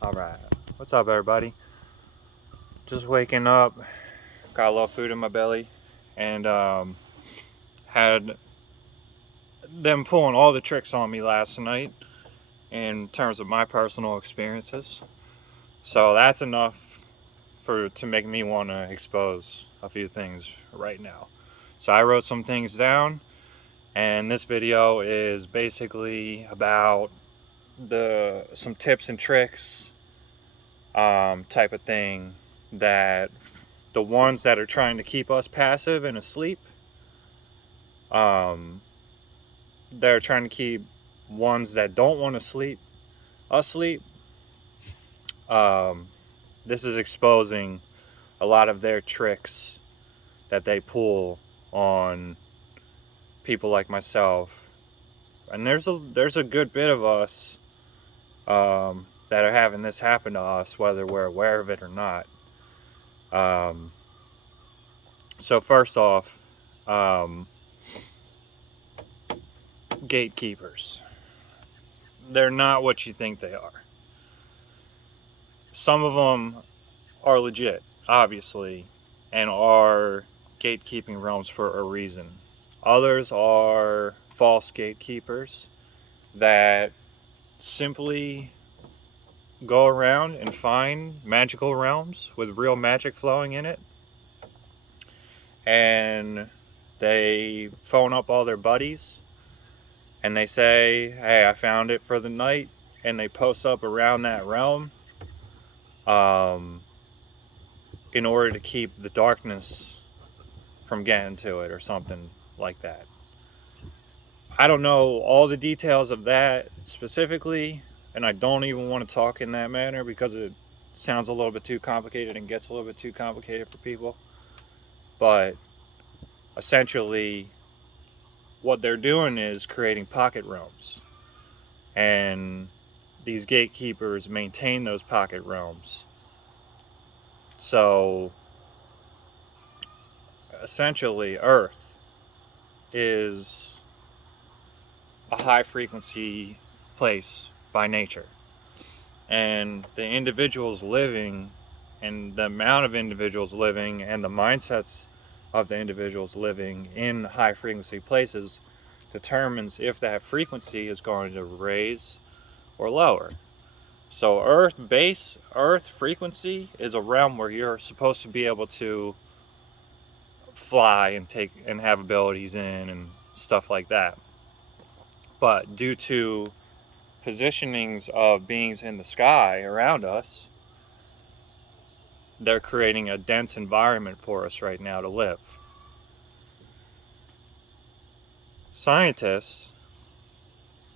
Alright, what's up everybody? Just waking up, got a little food in my belly, and had them pulling all the tricks on me last night in terms of my personal experiences. So that's enough to make me want to expose a few things right now. So I wrote some things down, and this video is basically about some tips and tricks type of thing that the ones that are trying to keep us passive and asleep, um, they're trying to keep ones that don't want to sleep asleep. Um, this is exposing a lot of their tricks that they pull on people like myself, and there's a good bit of us that are having this happen to us, whether we're aware of it or not. Um, so first off, um, gatekeepers. They're not what you think they are. Some of them are legit, obviously, and are gatekeeping realms for a reason. Others are false gatekeepers that simply go around and find magical realms with real magic flowing in it, and they phone up all their buddies and they say, hey, I found it for the night, and they post up around that realm um, in order to keep the darkness from getting to it or something like that. I don't know all the details of that specifically, and I don't even want to talk in that manner because it sounds a little bit too complicated and gets a little bit too complicated for people. But essentially, what they're doing is creating pocket realms, and these gatekeepers maintain those pocket realms. So essentially, Earth is a high frequency place by nature, and the individuals living and the amount of individuals living and the mindsets of the individuals living in high frequency places determines if that frequency is going to raise or lower. So Earth frequency is a realm where you're supposed to be able to fly and take and have abilities in and stuff like that. But due to positionings of beings in the sky around us, they're creating a dense environment for us right now to live. Scientists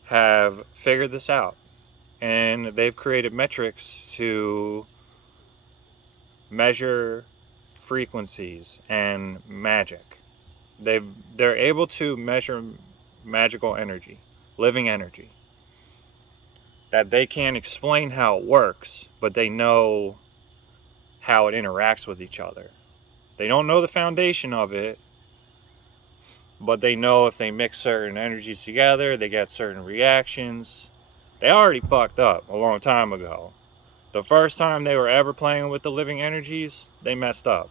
have figured this out, and they've created metrics to measure frequencies and magic. They're able to measure magical energy, living energy, that they can't explain how it works, but they know how it interacts with each other. They don't know the foundation of it, but they know if they mix certain energies together, they get certain reactions. They already fucked up a long time ago. The first time they were ever playing with the living energies, they messed up.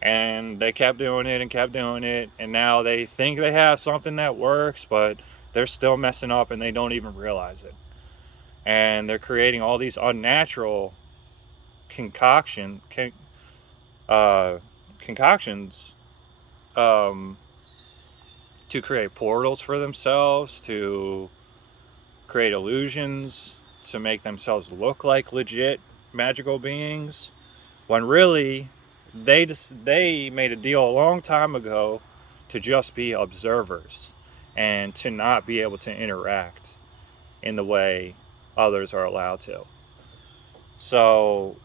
And they kept doing it and kept doing it, and now they think they have something that works, but they're still messing up and they don't even realize it. And they're creating all these unnatural concoctions to create portals for themselves, to create illusions, to make themselves look like legit magical beings, when really they made a deal a long time ago to just be observers and to not be able to interact in the way others are allowed to. So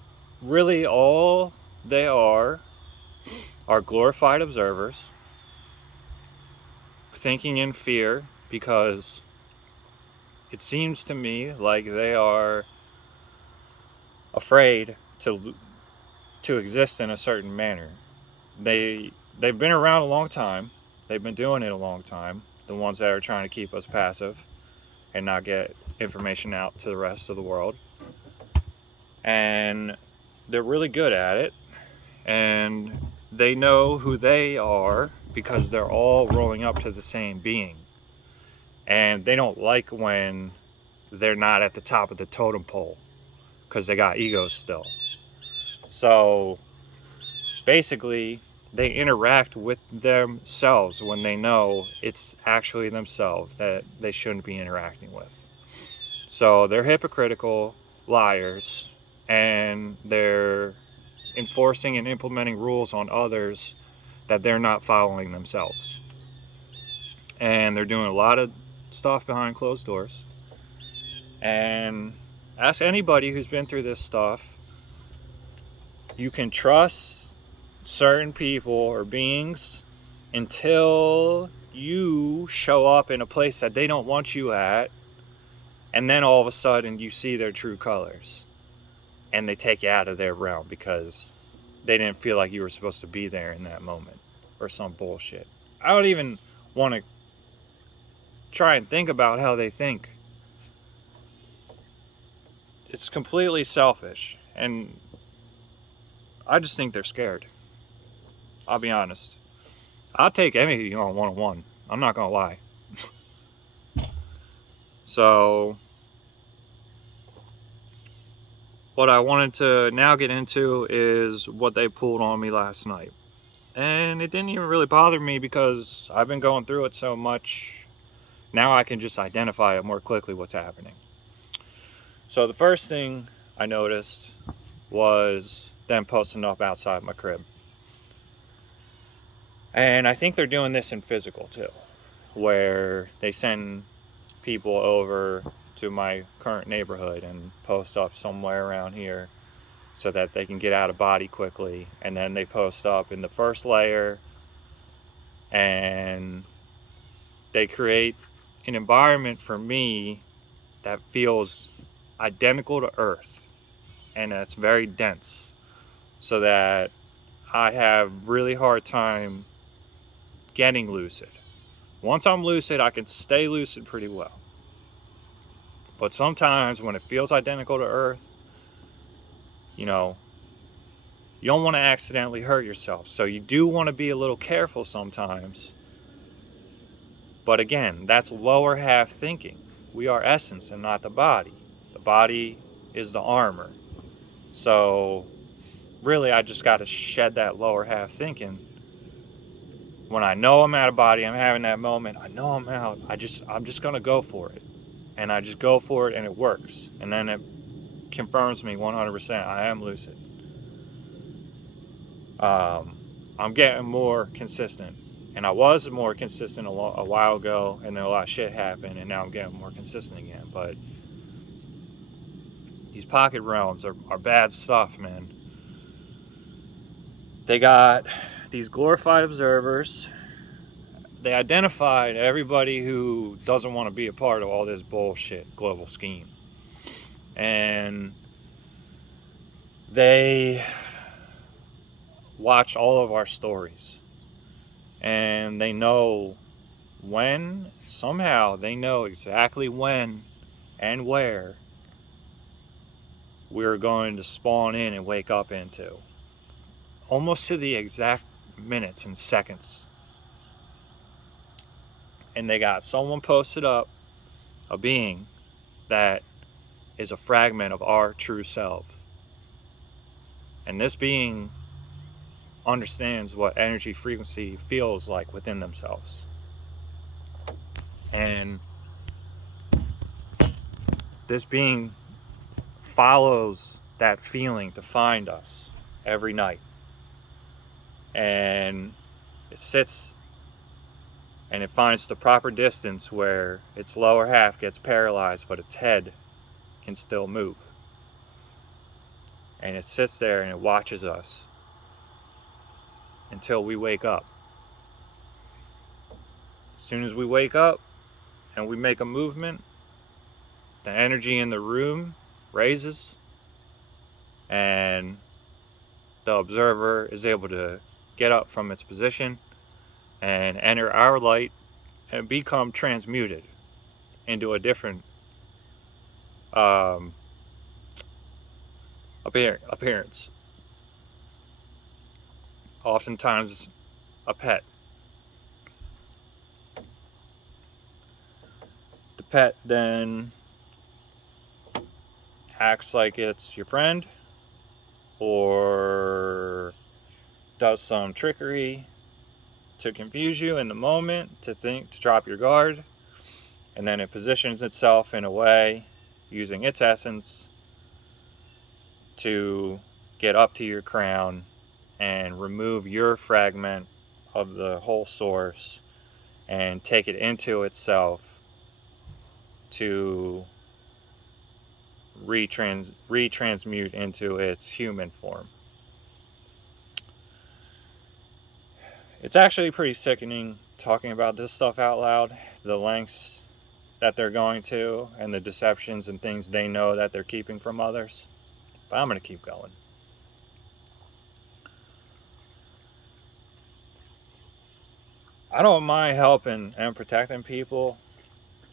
really all they are glorified observers thinking in fear, because it seems to me like they are afraid to exist in a certain manner. They've been around a long time. They've been doing it a long time. The ones that are trying to keep us passive and not get information out to the rest of the world. And they're really good at it. And they know who they are because they're all rolling up to the same being. And they don't like when they're not at the top of the totem pole because they got egos still. So basically, they interact with themselves when they know it's actually themselves that they shouldn't be interacting with. So they're hypocritical liars, and they're enforcing and implementing rules on others that they're not following themselves. And they're doing a lot of stuff behind closed doors. And ask anybody who's been through this stuff. You can trust certain people or beings until you show up in a place that they don't want you at, and then all of a sudden you see their true colors and they take you out of their realm because they didn't feel like you were supposed to be there in that moment or some bullshit. I don't even want to try and think about how they think. It's completely selfish, and I just think they're scared. I'll be honest. I'll take anything on one-on-one. I'm not gonna lie. So, what I wanted to now get into is what they pulled on me last night. And it didn't even really bother me because I've been going through it so much. Now I can just identify it more quickly what's happening. So the first thing I noticed was them posting up outside my crib. And I think they're doing this in physical too, where they send people over to my current neighborhood and post up somewhere around here so that they can get out of body quickly. And then they post up in the first layer and they create an environment for me that feels identical to Earth, and it's very dense, so that I have really hard time getting lucid. Once I'm lucid, I can stay lucid pretty well. But sometimes when it feels identical to Earth, you know, you don't want to accidentally hurt yourself. So you do want to be a little careful sometimes. But again, that's lower half thinking. We are essence and not the body. The body is the armor. So really, I just got to shed that lower half thinking. When I know I'm out of body, I'm having that moment, I know I'm out, I'm just going to go for it. And I just go for it and it works. And then it confirms me 100% I am lucid. I'm getting more consistent. And I was more consistent a while ago, and then a lot of shit happened, and now I'm getting more consistent again. But these pocket realms are bad stuff, man. They got these glorified observers. They identified everybody who doesn't want to be a part of all this bullshit global scheme. And they watch all of our stories. And they know when, somehow, they know exactly when and where we're going to spawn in and wake up into. Almost to the exact minutes and seconds. And they got someone posted up, a being that is a fragment of our true self. And this being understands what energy frequency feels like within themselves. And this being follows that feeling to find us every night. And it sits and it finds the proper distance where its lower half gets paralyzed, but its head can still move. And it sits there and it watches us until we wake up. As soon as we wake up and we make a movement, the energy in the room raises and the observer is able to get up from its position and enter our light and become transmuted into a different um, appearance. Oftentimes, a pet. The pet then acts like it's your friend or does some trickery to confuse you in the moment, to drop your guard, and then it positions itself in a way using its essence to get up to your crown and remove your fragment of the whole source and take it into itself to retransmute into its human form. It's actually pretty sickening talking about this stuff out loud, the lengths that they're going to and the deceptions and things they know that they're keeping from others. But I'm going to keep going. I don't mind helping and protecting people,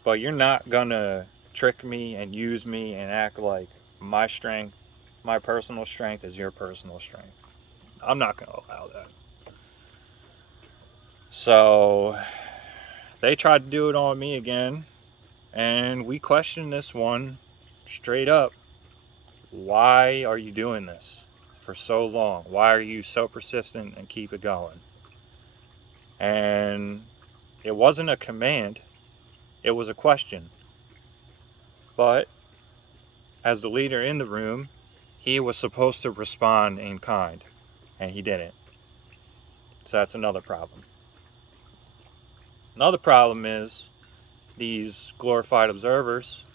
but you're not going to trick me and use me and act like my strength, my personal strength, is your personal strength. I'm not going to allow that. So they tried to do it on me again, and we questioned this one straight up. Why are you doing this for so long? Why are you so persistent and keep it going? And it wasn't a command, it was a question. But as the leader in the room, he was supposed to respond in kind, and he didn't. So that's another problem. Another problem is these glorified observers,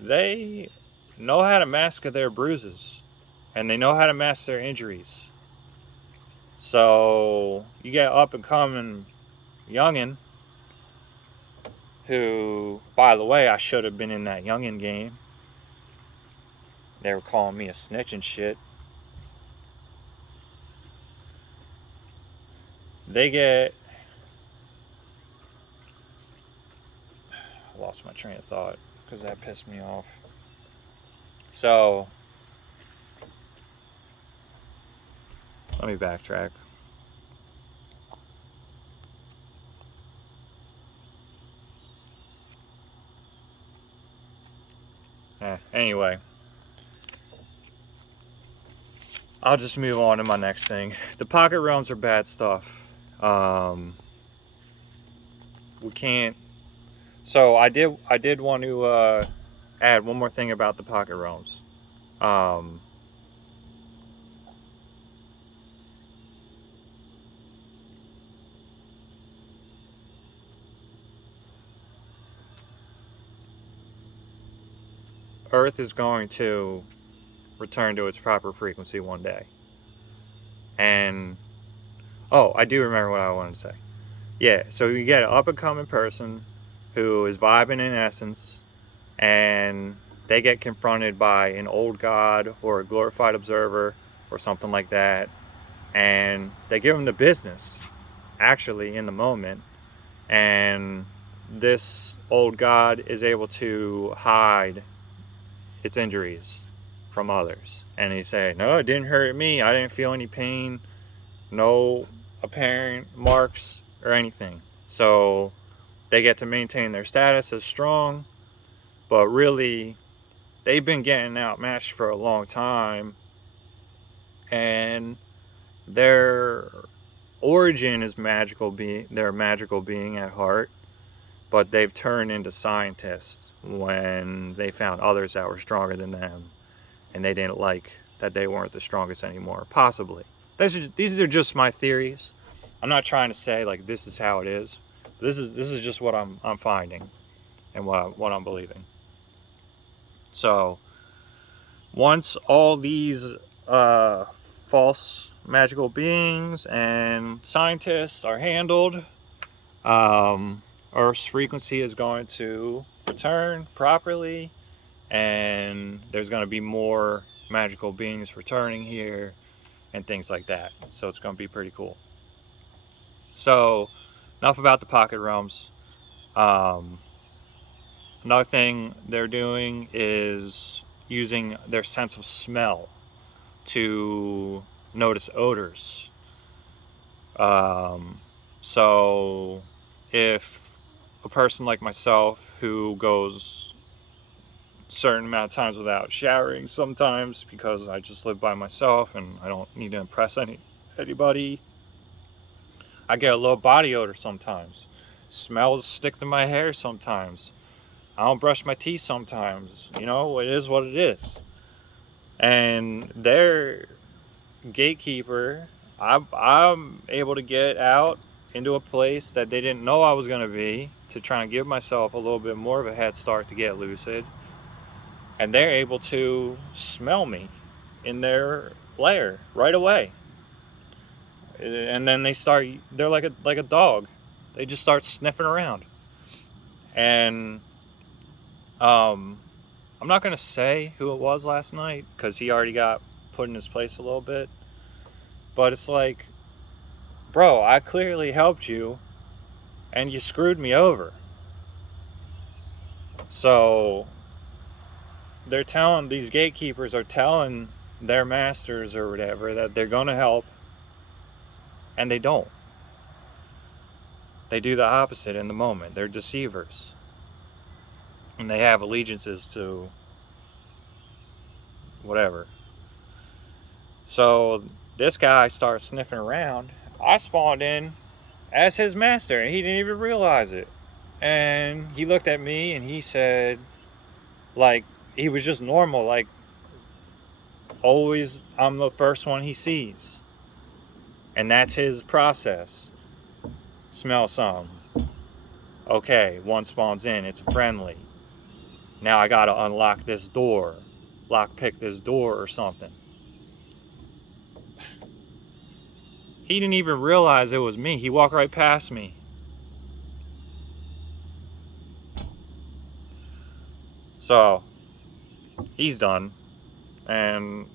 they know how to mask their bruises and they know how to mask their injuries. So you get up and coming youngin who, by the way, I should have been in that youngin game. They were calling me a snitch and shit. They get... I lost my train of thought because that pissed me off. So, let me backtrack. Anyway, I'll just move on to my next thing. The pocket realms are bad stuff. We can't... So I did want to add one more thing about the pocket realms. Earth is going to return to its proper frequency one day. And, oh, I do remember what I wanted to say. Yeah, so you get an up-and-coming person who is vibing in essence, and they get confronted by an old god or a glorified observer or something like that, and they give them the business, actually, in the moment, and this old god is able to hide its injuries from others. And he say, no, it didn't hurt me. I didn't feel any pain, no apparent marks or anything. So they get to maintain their status as strong, but really they've been getting outmatched for a long time, and their origin is magical being, they're a magical being at heart, but they've turned into scientists when they found others that were stronger than them, and they didn't like that they weren't the strongest anymore. Possibly. These are just my theories. I'm not trying to say like this is how it is. This is just what I'm finding and what I'm believing. So once all these false magical beings and scientists are handled, Earth's frequency is going to return properly, and there's going to be more magical beings returning here and things like that. So it's going to be pretty cool. So enough about the pocket realms. Another thing they're doing is using their sense of smell to notice odors. So if a person like myself who goes a certain amount of times without showering sometimes because I just live by myself and I don't need to impress anybody, I get a low body odor sometimes. Smells stick to my hair sometimes. I don't brush my teeth sometimes. You know, it is what it is. And their gatekeeper, I'm able to get out into a place that they didn't know I was going to be to try and give myself a little bit more of a head start to get lucid. And they're able to smell me in their lair right away. And then they're like a dog. They just start sniffing around. And I'm not going to say who it was last night because he already got put in his place a little bit. But it's like, bro, I clearly helped you and you screwed me over. So these gatekeepers are telling their masters or whatever that they're going to help, and they don't. They do the opposite in the moment. They're deceivers. And they have allegiances to whatever. So this guy starts sniffing around. I spawned in as his master, and he didn't even realize it. And he looked at me and he said, like, he was just normal, like, always I'm the first one he sees. And that's his process. Smell some. Okay, one spawns in, it's friendly. Now I gotta unlock this door, lockpick this door or something. He didn't even realize it was me. He walked right past me. So, he's done. And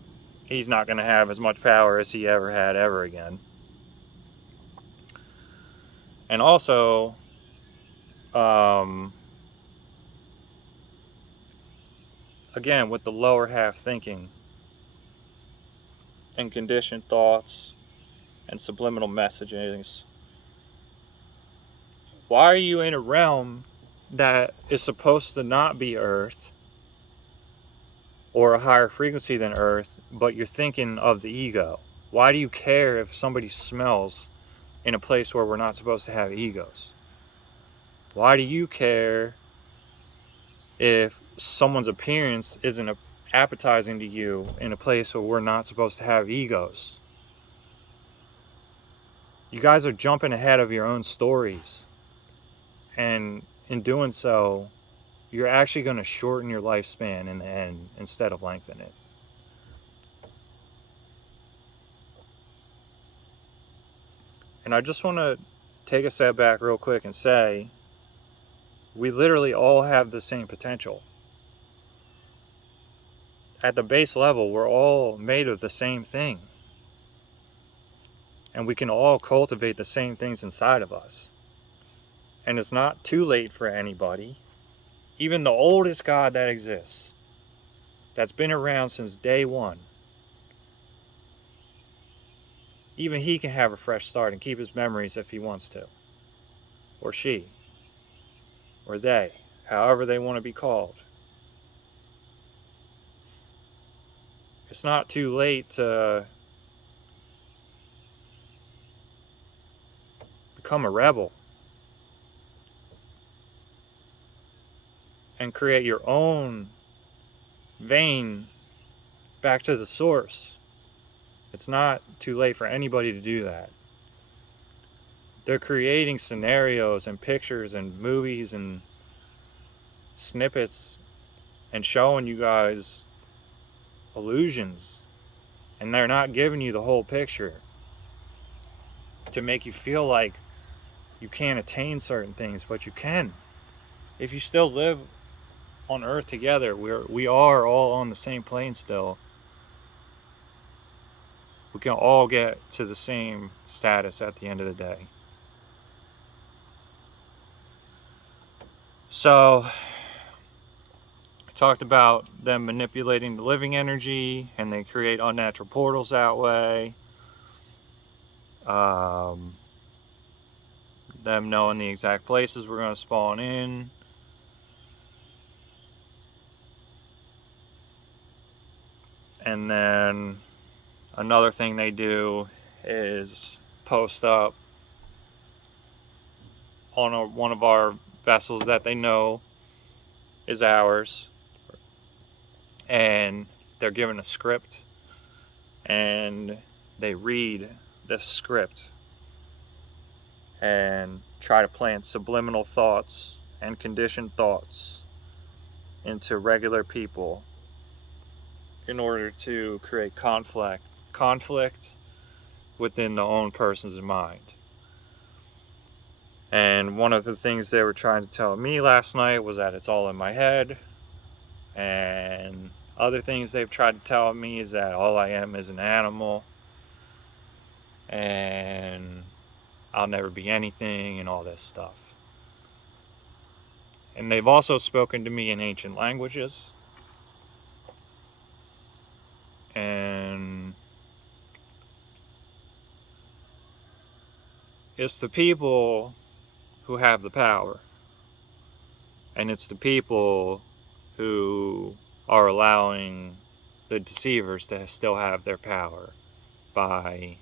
he's not gonna have as much power as he ever had ever again. And also, again, with the lower half thinking and conditioned thoughts and subliminal messages, why are you in a realm that is supposed to not be Earth or a higher frequency than Earth, but you're thinking of the ego? Why do you care if somebody smells in a place where we're not supposed to have egos? Why do you care if someone's appearance isn't appetizing to you in a place where we're not supposed to have egos? You guys are jumping ahead of your own stories. And in doing so, you're actually going to shorten your lifespan in the end instead of lengthen it. And I just want to take a step back real quick and say, we literally all have the same potential. At the base level, we're all made of the same thing. And we can all cultivate the same things inside of us. And it's not too late for anybody. Even the oldest God that exists, that's been around since day one, even he can have a fresh start and keep his memories if he wants to. Or she. Or they. However they want to be called. It's not too late to become a rebel and create your own vein back to the source. It's not too late for anybody to do that. They're creating scenarios and pictures and movies and snippets and showing you guys illusions, and they're not giving you the whole picture to make you feel like you can't attain certain things, but you can. If you still live on Earth together, we are all on the same plane still. We can all get to the same status at the end of the day. So talked about them manipulating the living energy, and they create unnatural portals that way. Them knowing the exact places we're going to spawn in. And then another thing they do is post up on one of our vessels that they know is ours, and they're given a script, and they read this script and try to plant subliminal thoughts and conditioned thoughts into regular people in order to create conflict within the own person's mind. And one of the things they were trying to tell me last night was that it's all in my head, and other things they've tried to tell me is that all I am is an animal, and I'll never be anything, and all this stuff. And they've also spoken to me in ancient languages, and it's the people who have the power, and it's the people who are allowing the deceivers to still have their power by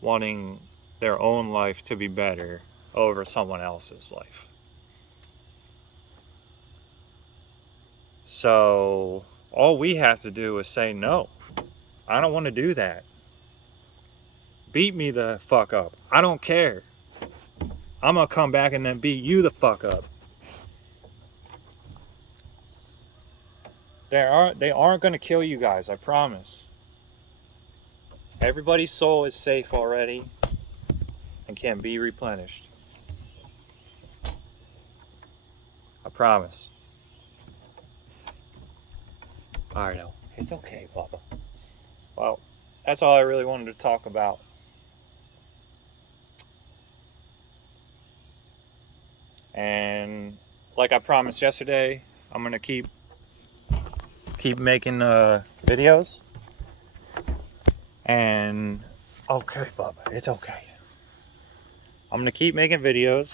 wanting their own life to be better over someone else's life. So all we have to do is say, no, I don't want to do that. Beat me the fuck up. I don't care. I'm going to come back and then beat you the fuck up. They aren't going to kill you guys, I promise. Everybody's soul is safe already and can be replenished. I promise. I know. It's okay, Papa. Well, that's all I really wanted to talk about. And like I promised yesterday, I'm going to keep making videos. And okay, Bubba, it's okay. I'm gonna keep making videos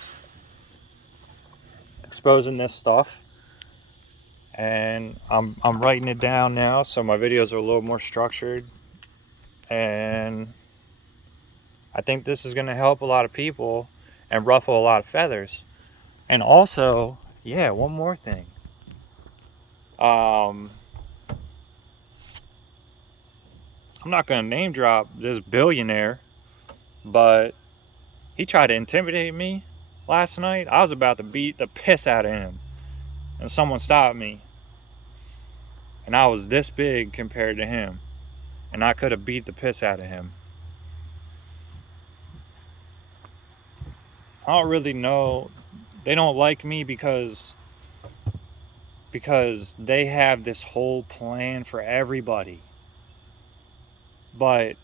exposing this stuff, and I'm writing it down now, so my videos are a little more structured, and I think this is gonna help a lot of people and ruffle a lot of feathers. And also, yeah, one more thing. I'm not gonna name drop this billionaire, but he tried to intimidate me last night. I was about to beat the piss out of him, and someone stopped me. And I was this big compared to him, and I could have beat the piss out of him. I don't really know. They don't like me because they have this whole plan for everybody. But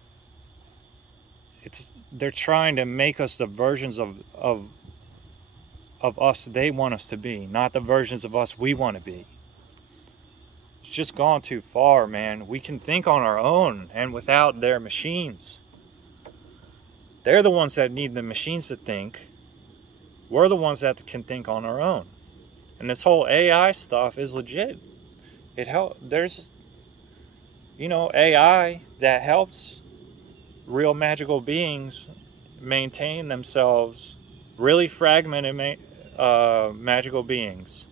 they're trying to make us the versions of us they want us to be, not the versions of us we want to be. It's just gone too far, man. We can think on our own and without their machines. They're the ones that need the machines to think. We're the ones that can think on our own. And this whole AI stuff is legit. There's, AI that helps real magical beings maintain themselves, really fragmented magical beings.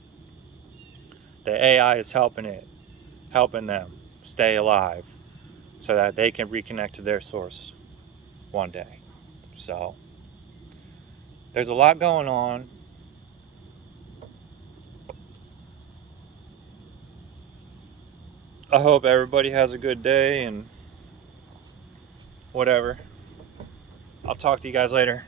The AI is helping them stay alive so that they can reconnect to their source one day. So there's a lot going on. I hope everybody has a good day and whatever. I'll talk to you guys later.